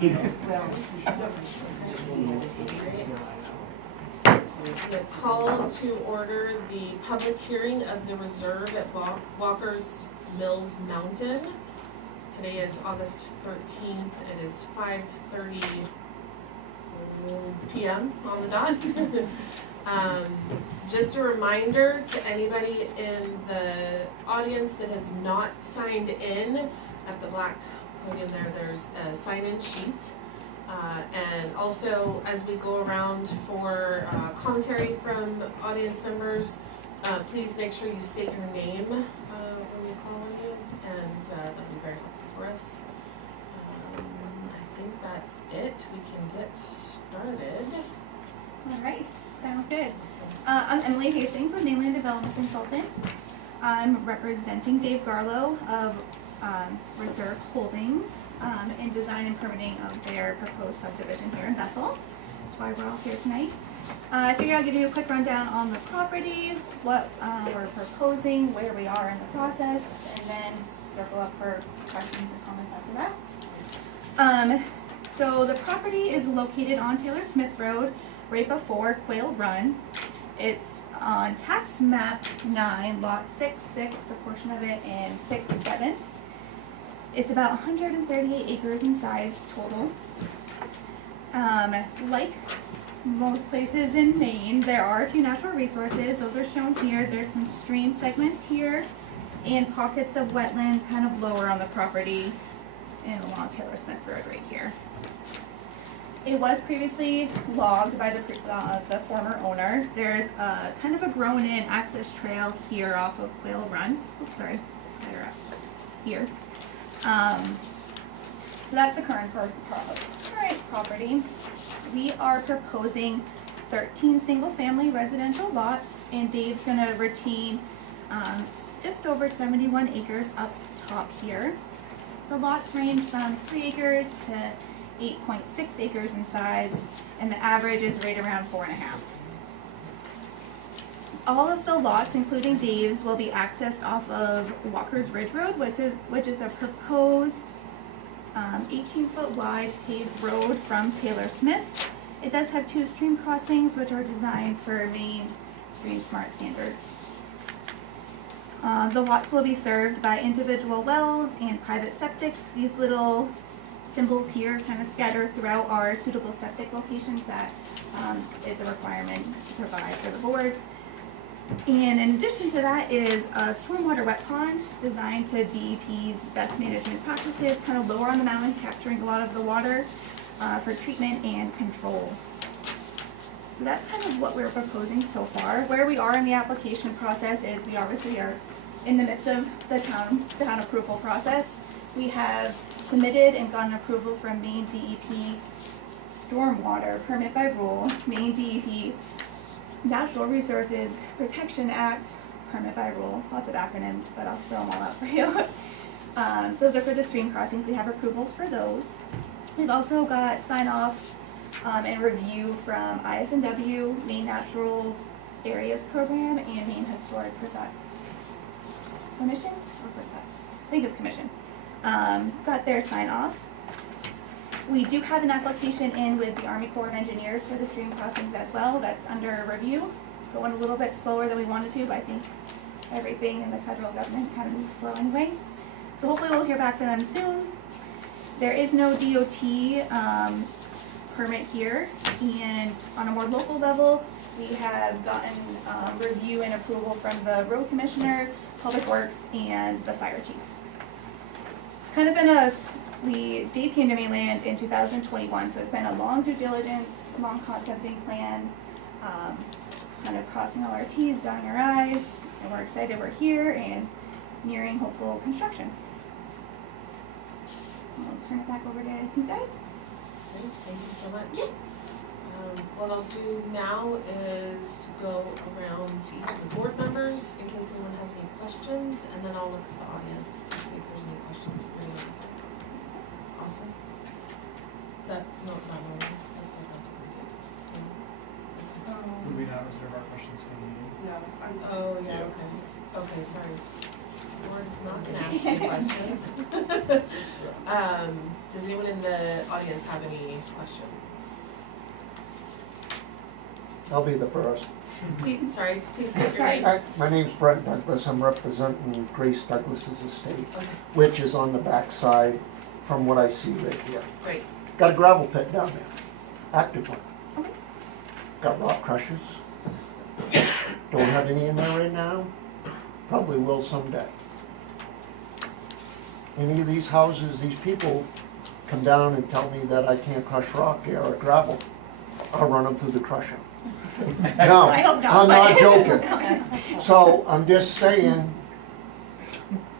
The call to order the public hearing of the reserve at Walker's Mills Mountain. Today is August 13th. It is 5:30 p.m. on the dot. Just a reminder to anybody in the audience that has not signed in, at the black podium there's a sign-in sheet. And also, as we go around for commentary from audience members, please make sure you state your name when we call on you, and that'll be very helpful for us. I think that's it. We can get started. All right, sounds good. I'm Emily Hastings with Mainland Development Consultant. I'm representing Dave Garlow of Reserve Holdings in design and permitting of their proposed subdivision here in Bethel. That's why we're all here tonight. I figured I'll give you a quick rundown on the property, what we're proposing, where we are in the process, and then circle up for questions and comments after that. So the property is located on Taylor Smith Road, right before Quail Run. It's on tax map 9, lot 6-6, a portion of it, and 6-7. It's about 138 acres in size total. Like most places in Maine, there are a few natural resources. Those are shown here. There's some stream segments here and pockets of wetland kind of lower on the property and along Taylor Smith Road right here. It was previously logged by the former owner. There's kind of a grown-in access trail here off of Quail Run. Oops, sorry, higher up here. So that's the current property. We are proposing 13 single-family residential lots, and Dave's going to retain just over 71 acres up top here. The lots range from 3 acres to 8.6 acres in size, and the average is right around 4.5. All of the lots, including Dave's, will be accessed off of Walker's Ridge Road, which is a proposed 18-foot wide paved road from Taylor Smith. It does have 2 stream crossings, which are designed for Maine Stream Smart standards. The lots will be served by individual wells and private septics. These little symbols here kind of scattered throughout our suitable septic locations that is a requirement to provide for the board. And in addition to that is a stormwater wet pond designed to DEP's best management practices, kind of lower on the mountain, capturing a lot of the water for treatment and control. So that's kind of what we're proposing so far. Where we are in the application process is we obviously are in the midst of the town approval process. We have submitted and gotten approval from Maine DEP Stormwater Permit by Rule, Maine DEP Natural Resources Protection Act, Permit by Rule, lots of acronyms, but I'll spell them all out for you. Those are for the stream crossings. We have approvals for those. We've also got sign-off and review from IF&W, Maine Naturals Areas Program, and Maine Historic Commission? Or I think it's Commission. Got their sign-off. We do have an application in with the Army Corps of Engineers for the stream crossings as well. That's under review. Going a little bit slower than we wanted to, but I think everything in the federal government kind of moves slow anyway. So hopefully we'll hear back from them soon. There is no DOT permit here, and on a more local level, we have gotten review and approval from the road commissioner, public works, and the fire chief. Kind of been Dave came to Mainland in 2021, so it's been a long due diligence, long concepting plan, kind of crossing all our T's, dotting our I's, and we're excited we're here and nearing hopeful construction. I'll turn it back over to you guys. Okay, thank you so much. What I'll do now is go around to each of the board members in case anyone has any questions, and then I'll look to the audience to see if there's any questions for you. Awesome. Is that not all? I think that's pretty good. Would we not reserve our questions for the meeting? Oh, yeah, okay. Okay, sorry. board is not gonna ask you questions. Does anyone in the audience have any questions? I'll be the first. Please state your Sorry. name. My name's Brent Douglas. I'm representing Grace Douglas's estate, Okay, which is on the back side from what I see right here. great. Got a gravel pit down there, active one. Okay. Got rock crushers. Don't have any in there right now. Probably will someday. Any of these houses, these people come down and tell me that I can't crush rock here or gravel. I'll run them through the crusher. No, I hope not. I'm not but- joking. So I'm just saying,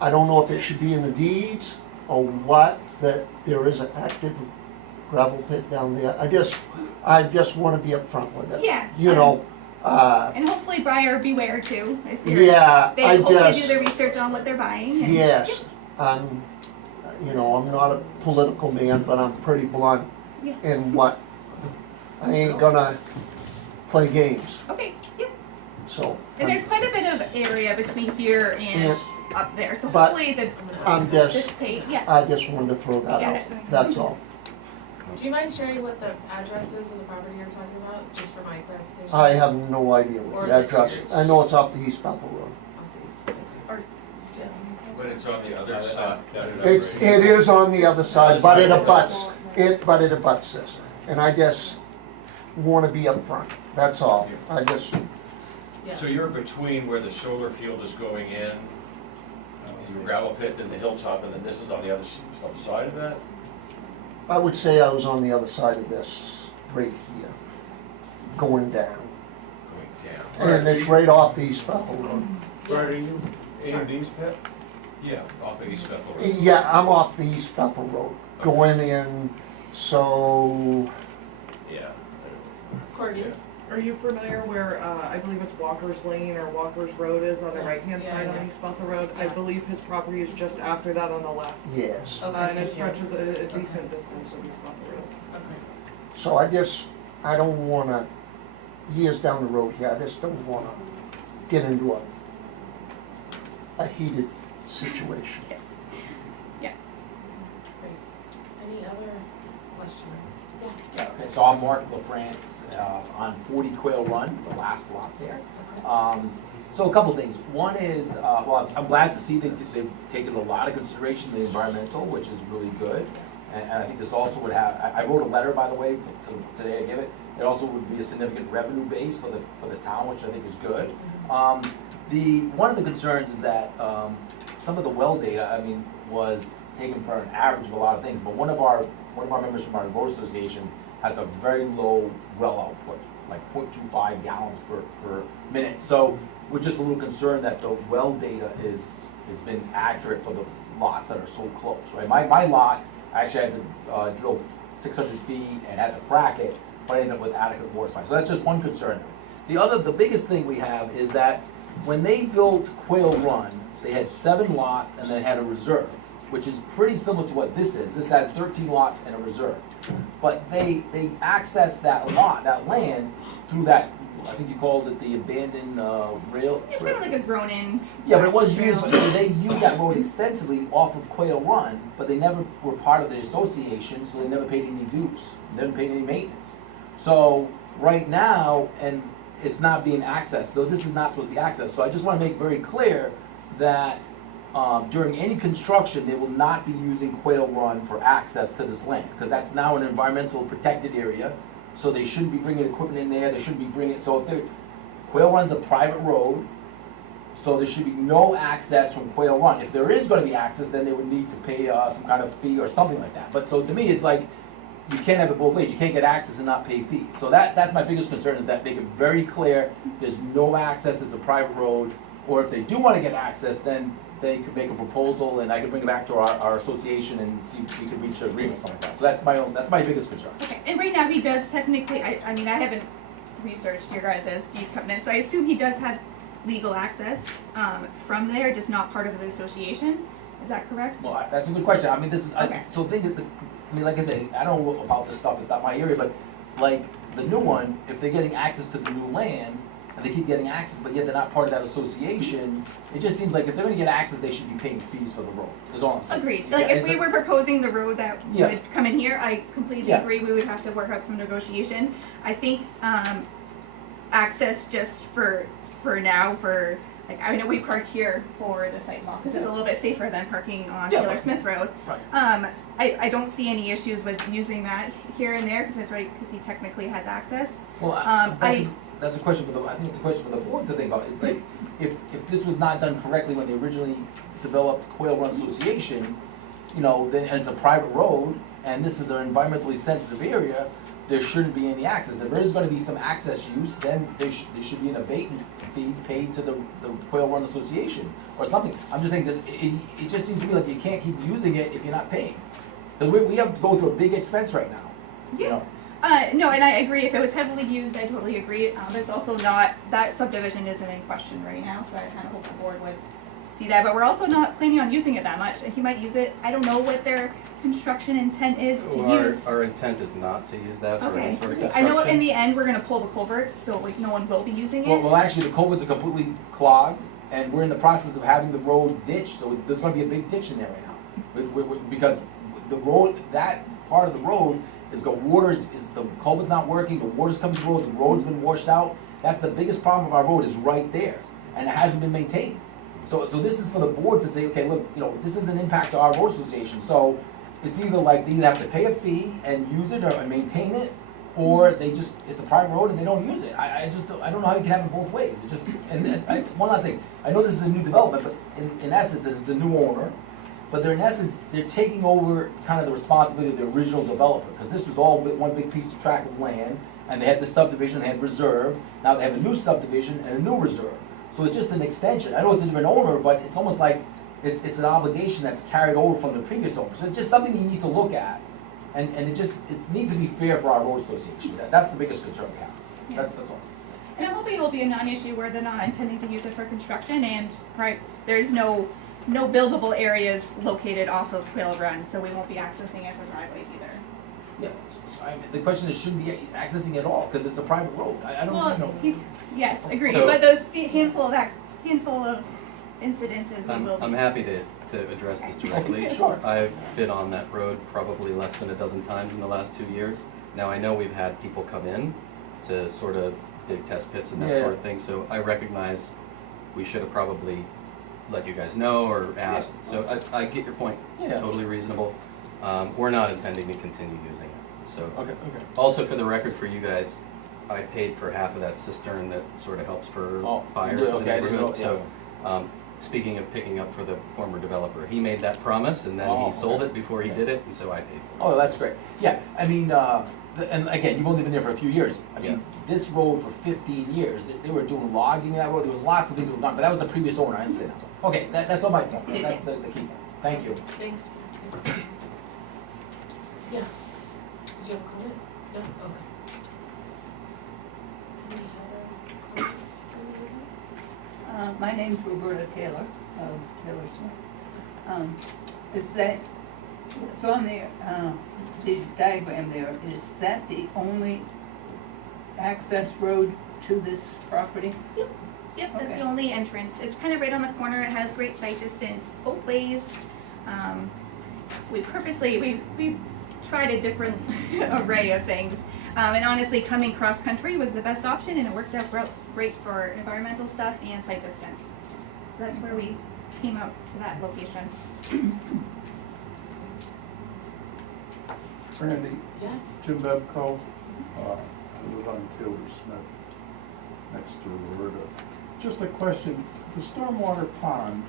I don't know if it should be in the deeds or what, that there is an active gravel pit down there. I just want to be upfront with it. Yeah. You know, And hopefully buyer beware too. If you're, yeah, they I hopefully do just, their research on what they're buying. And, yes, you know, I'm not a political man, but I'm pretty blunt Yeah. in what, I ain't gonna play games, Okay. Yep. so. And there's quite a bit of area between here and Yeah. up there, so But hopefully the I'm just, dissipate. Yeah. I just wanted to throw that Got out, it. that's all. Do you mind sharing what the address is of the property you're talking about, just for my clarification? I have no idea Or what the the address, church. I know it's off the East Bethel Road. Off the east. Or Jim? But it's on the other side. It is on the other side, but it abuts this, and I just wanna be upfront, that's all. I just, Yeah. So you're between where the solar field is going in, your gravel pit, and the hilltop, and then this is on the other side of that? I would say I was on the other side of this, right here, going down. Going down. And it's right off the East Bethel Road. Right, are you A&D's pet? Yeah, off of East Bethel Road. Yeah, I'm off the East Bethel Road, going in, so, Yeah. Courtney? Are you familiar where, I believe it's Walker's Lane or Walker's Road is on the Yeah, right-hand yeah, side yeah. on East Bethel Road? I Yeah. believe his property is just after that on the left. yes. Okay, And it thank you. stretches a decent distance from East Bethel Road. Okay. So I don't wanna, years down the road here, I just don't wanna get into a heated situation. Great. Any other questions? Yeah. Okay, so I'm Mark LaFrance, on 40 Quail Run, the last lot there. So a couple things. One is, well, I'm glad to see that they've taken a lot of consideration to the environmental, which is really good. And I think this also would have, I wrote a letter, by the way, today I gave it. It also would be a significant revenue base for the town, which I think is good. One of the concerns is that some of the well data, I mean, was taken for an average of a lot of things, but one of our members from our road association has a very low well output, like 0.25 gallons per minute. So we're just a little concerned that the well data has been accurate for the lots that are so close, right? My lot, I actually had to drill 600 feet and had to frack it, but I ended up with adequate water supply. So that's just one concern. The biggest thing we have is that when they built Quail Run, they had 7 lots and they had a reserve, which is pretty similar to what this is. This has 13 lots and a reserve. But they accessed that land through that, I think you called it the abandoned rail It's trail. kind of like a grown-in. Yeah, but it was trail. used, they used that road extensively off of Quail Run, but they never were part of the association, so they never paid any dues, never paid any maintenance. So right now, and it's not being accessed, though this is not supposed to be accessed, so I just want to make very clear that during any construction, they will not be using Quail Run for access to this land, because that's now an environmental protected area, so they shouldn't be bringing equipment in there, they shouldn't be bringing, so if they're, Quail Run's a private road, so there should be no access from Quail Run. If there is gonna be access, then they would need to pay some kind of fee or something like that. But so to me, it's like, you can't have it both ways, you can't get access and not pay fees. So that's my biggest concern, is that make it very clear, there's no access, it's a private road, or if they do wanna get access, then they could make a proposal and I could bring it back to our association and see if we could reach an agreement or something like that. So that's my biggest concern. Okay, and right now he does technically, I mean, I haven't researched your guys' deed covenant, so I assume he does have legal access from there, just not part of the association. Is that correct? Well, that's a good question. I mean, this is, Okay. so think that, I mean, like I said, I don't know about this stuff, it's not my area, but like the new one, if they're getting access to the new land, and they keep getting access, but yet they're not part of that association. It just seems like if they're gonna get access, they should be paying fees for the road, is all I'm saying. Agreed. Like, if we were proposing the road that Yeah. would come in here, I completely Yeah. agree, we would have to work out some negotiation. I think, access just for now, like, I know we parked here for the site walk, because it's a little bit safer than parking on Yeah, Taylor right. Smith Road. Right. I don't see any issues with using that here and there, because he technically has access. Well, that's a question for the, I think it's a question for the board to think about. It's like, if this was not done correctly when they originally developed Quail Run Association, you know, then, and it's a private road, and this is an environmentally sensitive area, there shouldn't be any access. If there is gonna be some access use, then there should be an abatement fee paid to the Quail Run Association, or something. I'm just saying that it just seems to me like you can't keep using it if you're not paying. Because we have to go through a big expense right now, you know? No, and I agree, if it was heavily used, I totally agree. It's also not, that subdivision isn't in question right now, so I kind of hope the board would see that. But we're also not planning on using it that much. He might use it, I don't know what their construction intent is to use. Our intent is not to use that for any Okay, sort of I construction. know in the end, we're gonna pull the culverts, so like no one will be using it. Well, actually, the culverts are completely clogged, and we're in the process of having the road ditched, so there's gonna be a big ditch in there right now. Because the road, that part of the road is the culvert's not working, the water's coming to the road, the road's been washed out. That's the biggest problem of our road, is right there, and it hasn't been maintained. So this is for the board to say, okay, look, you know, this is an impact to our road association, so it's either like they either have to pay a fee and use it or maintain it, or they just, it's a private road and they don't use it. I don't know how you can have it both ways. It just, one last thing, I know this is a new development, but in essence, it's a new owner, but they're taking over kind of the responsibility of the original developer, because this was all one big piece of tract of land, and they had the subdivision, they had reserve, now they have a new subdivision and a new reserve. So it's just an extension. I know it's a different owner, but it's almost like it's an obligation that's carried over from the previous owner. So it's just something you need to look at, and it needs to be fair for our road association. That's the biggest concern we have. That's all. And I'm hoping it'll be a non-issue where they're not intending to use it for construction, and, right, there's no buildable areas located off of Quail Run, so we won't be accessing it for driveways either. Yeah, so the question is, shouldn't be accessing it at all, because it's a private road. I don't know. Yes, agreed, So- but those handful of incidences we will be. I'm happy to address this directly. Okay, sure. I've been on that road probably less than a dozen times in the last 2 years. Now, I know we've had people come in to sort of dig test pits and that Yeah. sort of thing, so I recognize we should have probably let you guys know or asked. So I get your point, Yeah. totally reasonable. We're not intending to continue using it, so. Okay. Also, for the record for you guys, I paid for half of that cistern that sort of helps for fire yeah, in the okay, I didn't know, neighborhood. So, speaking of picking up for the former developer, he made that promise and then Oh, he sold okay. it before he Yeah. did it, and so I paid for it. Oh, that's great. Yeah, I mean, and again, you've only been there for a few years. I mean, this road for 15 years, they were doing logging that road, there was lots of things that were done, but that was the previous owner, I understand that. Okay, that's all my point, that's the key point. Thank you. Thanks. Yeah. Did you have a comment? No? Okay. Any other comments from anybody? My name's Roberta Taylor, of Taylor Smith. Is that, it's on the diagram there, is that the only access road to this property? Yep, that's Okay. the only entrance. It's kind of right on the corner. It has great sight distance both ways. We tried a different array of things. And honestly, coming cross-country was the best option, and it worked out great for environmental stuff and sight distance. So that's where we came out to that location. Randy, Yeah. Jim Bebco, I live on Taylor Smith, next to Roberta. Just a question, the stormwater pond,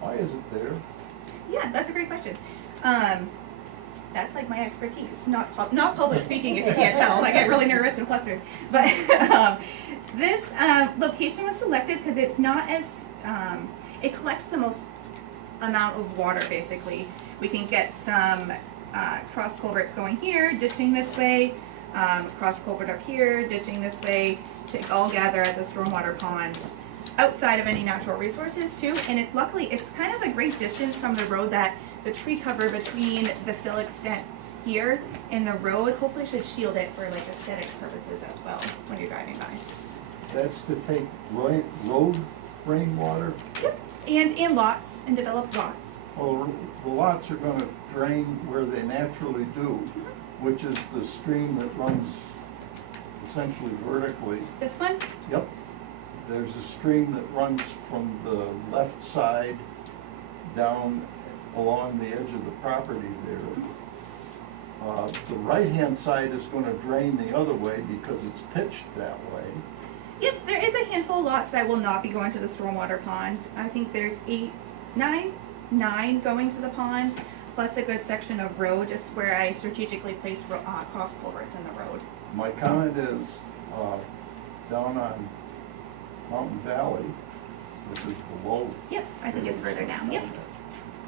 why is it there? Yeah, that's a great question. That's like my expertise, not public speaking, if you can't tell. I get really nervous and flustered. But this location was selected because it's not as, it collects the most amount of water, basically. We can get some cross culverts going here, ditching this way, cross culvert up here, ditching this way, to all gather at the stormwater pond outside of any natural resources too. And luckily, it's kind of a great distance from the road that the tree cover between the fill extents here and the road hopefully should shield it for like aesthetic purposes as well when you're driving by. That's to take road rainwater. And lots, and developed lots. Well, the lots are gonna drain where they naturally do, which is the stream that runs essentially vertically. This one, Yep. There's a stream that runs from the left side down along the edge of the property there. The right-hand side is gonna drain the other way because it's pitched that way. yep, there is a handful of lots that will not be going to the stormwater pond. I think there's nine going to the pond, plus a good section of road, just where I strategically placed cross culverts in the road. My comment is, down on Mountain Valley, which is below. Yep, I think it's further down, yep.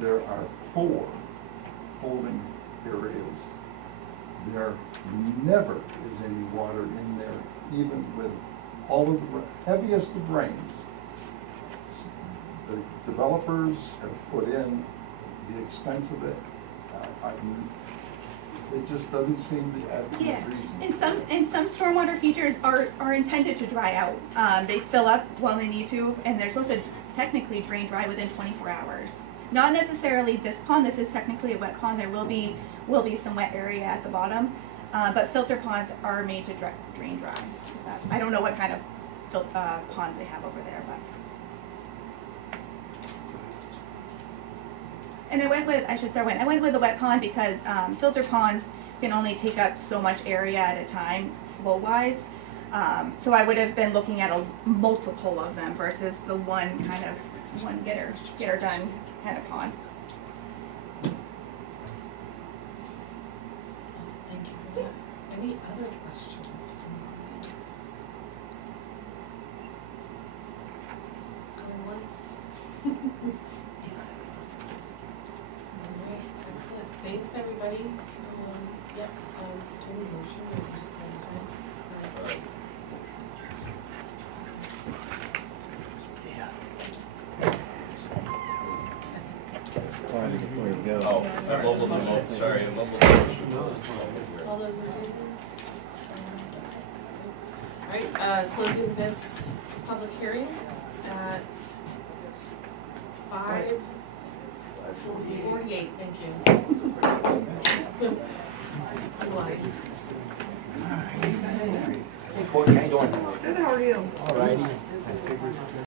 There are 4 holding areas. There never is any water in there, even with all of the heaviest of rains. The developers have put in the expense of it. It just doesn't seem to have any Yeah, reason. and some stormwater features are intended to dry out. They fill up when they need to, and they're supposed to technically drain dry within 24 hours. Not necessarily this pond, this is technically a wet pond, there will be some wet area at the bottom, but filter ponds are made to drain dry. I don't know what kind of ponds they have over there, but. And I should throw in, I went with a wet pond because filter ponds can only take up so much area at a time, flow-wise. So I would have been looking at a multiple of them versus the one get her done kind of pond. Awesome, thank you for that. Any other questions from the audience? Going once? Alright, excellent. Thanks, everybody. Yep, do we motion or we just call this one? Alright. Oh, I mumbled the mo, sorry, I mumbled the motion. All those in favor? Alright, closing this public hearing at 5:48, thank you. Blind. Hey, Courtney, how you doing? Good, how are you? All righty.